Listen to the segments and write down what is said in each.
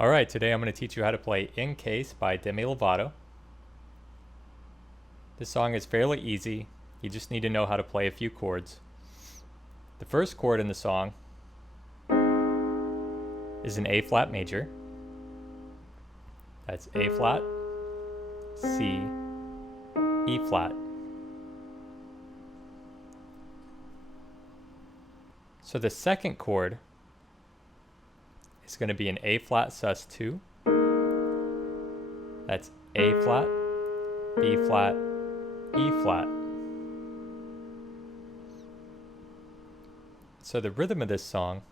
Alright, today I'm going to teach you how to play In Case by Demi Lovato. This song is fairly easy. You just need to know how to play a few chords. The first chord in the song is an A flat major. That's A flat, C, E flat. So the second chord is going to be an A flat sus2. That's A flat, B flat, E flat. So the rhythm of this song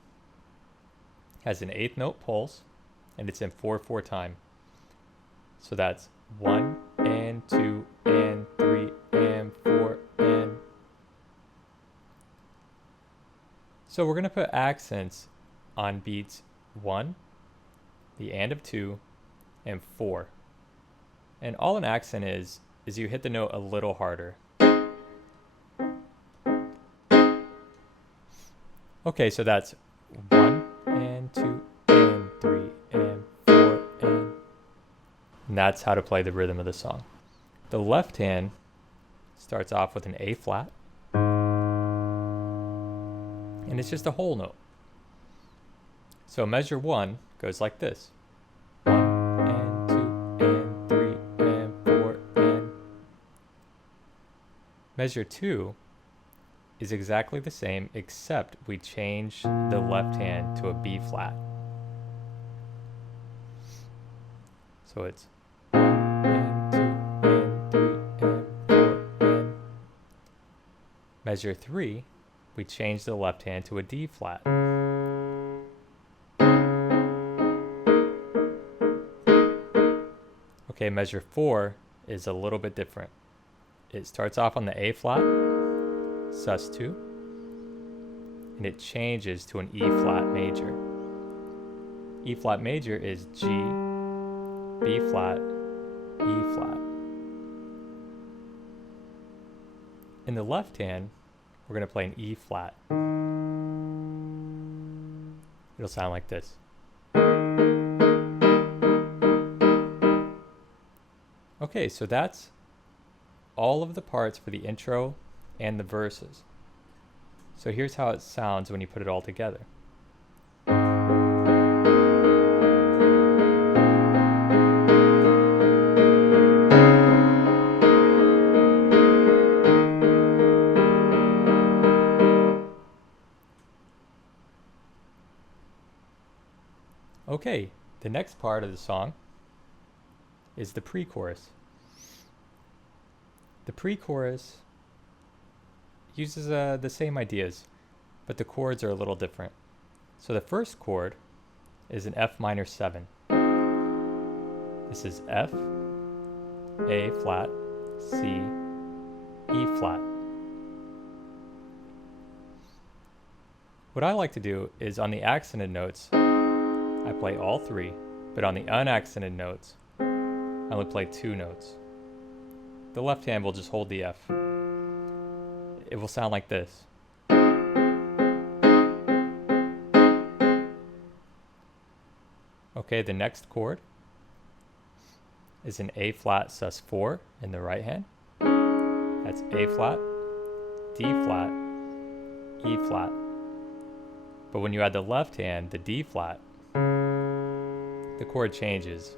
has an eighth note pulse, and it's in 4/4 time. So that's 1 and 2 and 3 and 4 and. So we're going to put accents on beats 1, the and of 2, and 4. And all an accent is you hit the note a little harder. Okay, so that's 1 and 2 and 3 and 4 and that's how to play the rhythm of the song. The left hand starts off with an A flat, and it's just a whole note. So measure 1 goes like this. 1 and 2 and 3 and 4 and. Measure 2 is exactly the same, except we change the left hand to a B flat. So it's 1 and 2 and 3 and 4 and. Measure 3, we change the left hand to a D flat. Okay, measure 4 is a little bit different. It starts off on the A flat, sus2, and it changes to an E flat major. E flat major is G, B flat, E flat. In the left hand, we're going to play an E flat. It'll sound like this. Okay, so that's all of the parts for the intro and the verses. So here's how it sounds when you put it all together. Okay, the next part of the song is the pre-chorus. The pre-chorus uses the same ideas, but the chords are a little different. So the first chord is an F minor 7. This is F, A flat, C, E flat. What I like to do is on the accented notes, I play all 3, but on the unaccented notes, I only play 2 notes. The left hand will just hold the F. It will sound like this. Okay, the next chord is an A flat sus4 in the right hand. That's A flat, D flat, E flat. But when you add the left hand, the D flat, the chord changes.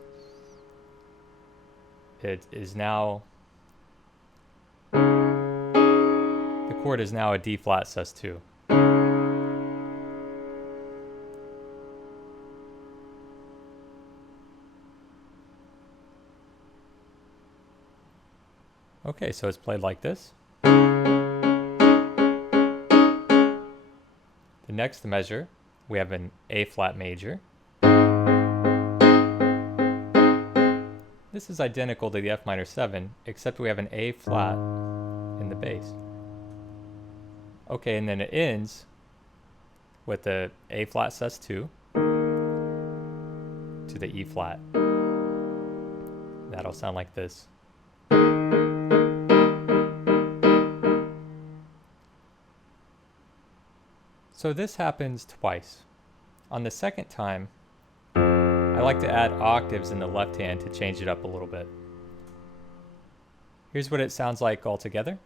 It is now, the chord is now a D flat sus2. Okay, so it's played like this. The next measure, we have an A flat major. This is identical to the F minor 7, except we have an A flat in the bass. Okay, and then it ends with the A flat sus2 to the E flat. That'll sound like this. So this happens twice. On the second time, I like to add octaves in the left hand to change it up a little bit. Here's what it sounds like all together.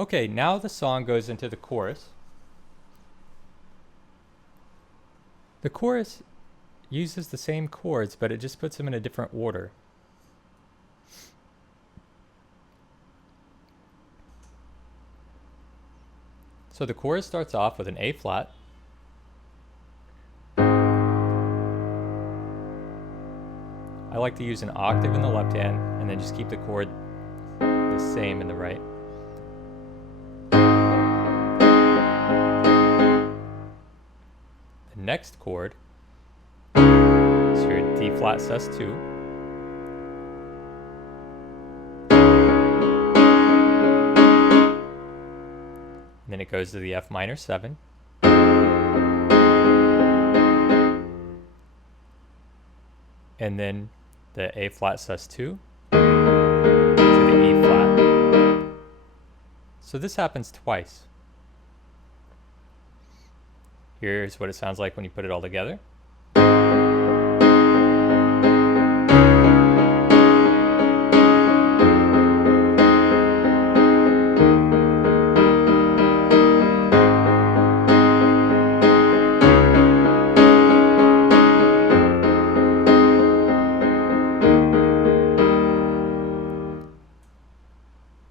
Okay, now the song goes into the chorus. The chorus uses the same chords, but it just puts them in a different order. So the chorus starts off with an A flat. I like to use an octave in the left hand and then just keep the chord the same in the right. The next chord is your D flat sus2. And then it goes to the F minor 7. And then the A flat sus2 to the E flat. So this happens twice. Here's what it sounds like when you put it all together.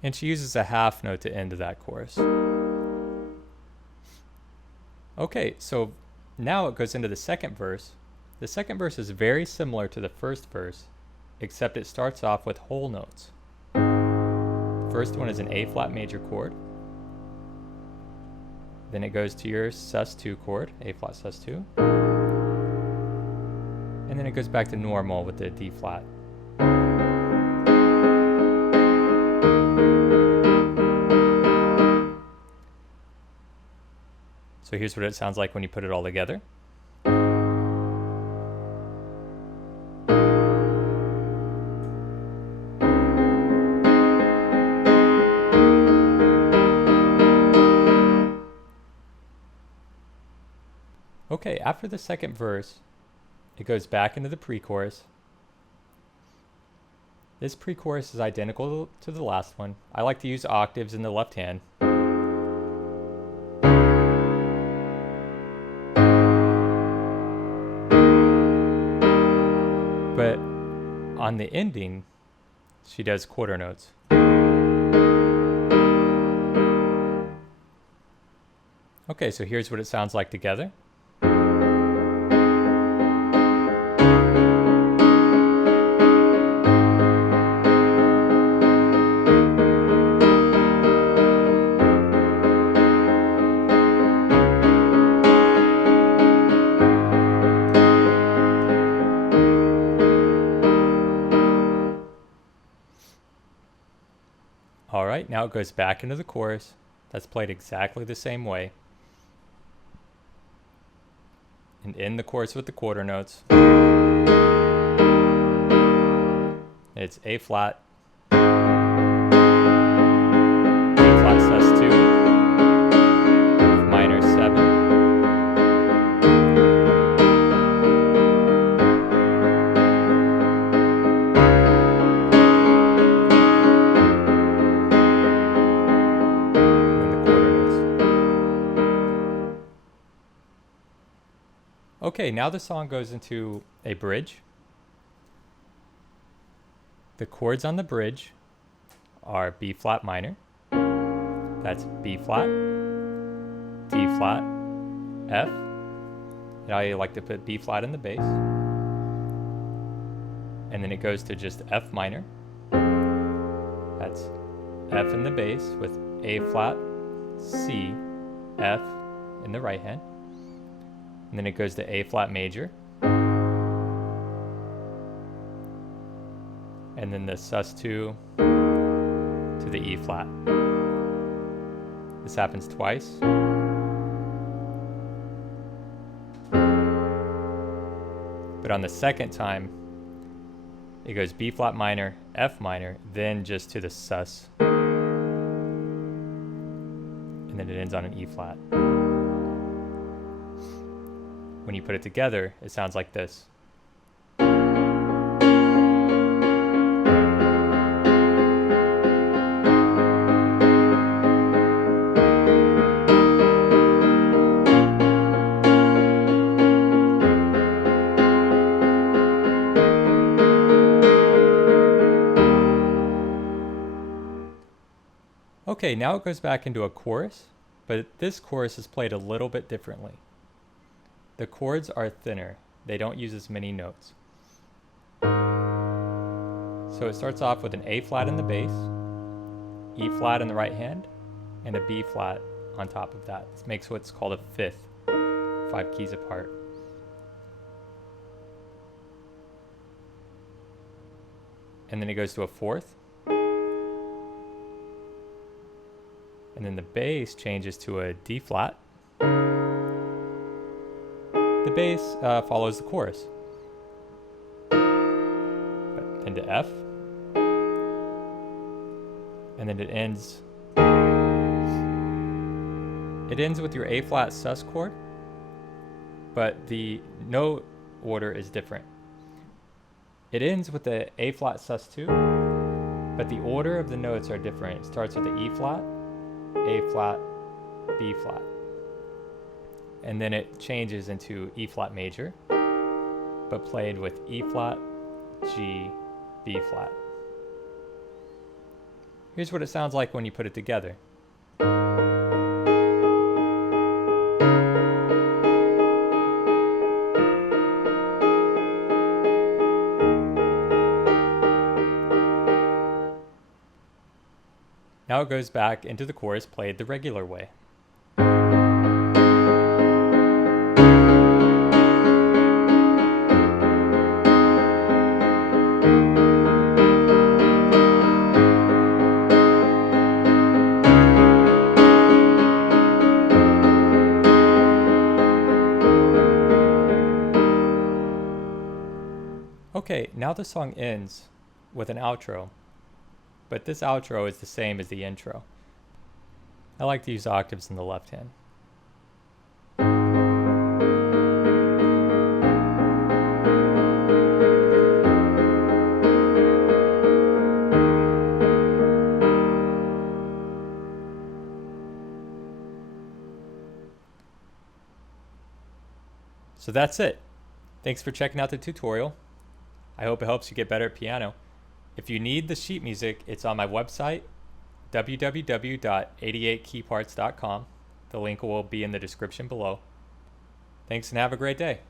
And she uses a half note to end that chorus. Okay, so now it goes into the second verse. The second verse is very similar to the first verse, except it starts off with whole notes. The first one is an A flat major chord. Then it goes to your sus2 chord, A flat sus2. And then it goes back to normal with the D flat. So here's what it sounds like when you put it all together. Okay, after the second verse, it goes back into the pre-chorus. This pre-chorus is identical to the last one. I like to use octaves in the left hand. But on the ending, she does quarter notes. Okay, so here's what it sounds like together. Alright, now it goes back into the chorus. That's played exactly the same way. And end the chorus with the quarter notes. It's A flat, D flat sus2, F minor 7. Okay, now the song goes into a bridge. The chords on the bridge are B flat minor. That's B flat, D flat, F. And I like to put B flat in the bass. And then it goes to just F minor. That's F in the bass with A flat, C, F in the right hand. And then it goes to A flat major. And then the sus2 to the E flat. This happens twice. But on the second time, it goes B flat minor, F minor, then just to the sus. And then it ends on an E flat. When you put it together, it sounds like this. Okay, now it goes back into a chorus, but this chorus is played a little bit differently. The chords are thinner. They don't use as many notes. So it starts off with an A flat in the bass, E flat in the right hand, and a B flat on top of that. This makes what's called a fifth, 5 keys apart. And then it goes to a fourth. And then the bass changes to a D flat. The bass follows the chorus. Then to F. And then it ends with your A flat sus chord, but the note order is different. It ends with the A flat sus 2, but the order of the notes are different. It starts with the E flat, A flat, B flat. And then it changes into E flat major, but played with E flat, G, B flat. Here's what it sounds like when you put it together. Now it goes back into the chorus played the regular way. Okay, now the song ends with an outro, but this outro is the same as the intro. I like to use octaves in the left hand. So that's it. Thanks for checking out the tutorial. I hope it helps you get better at piano. If you need the sheet music, it's on my website, www.88keyparts.com. The link will be in the description below. Thanks and have a great day.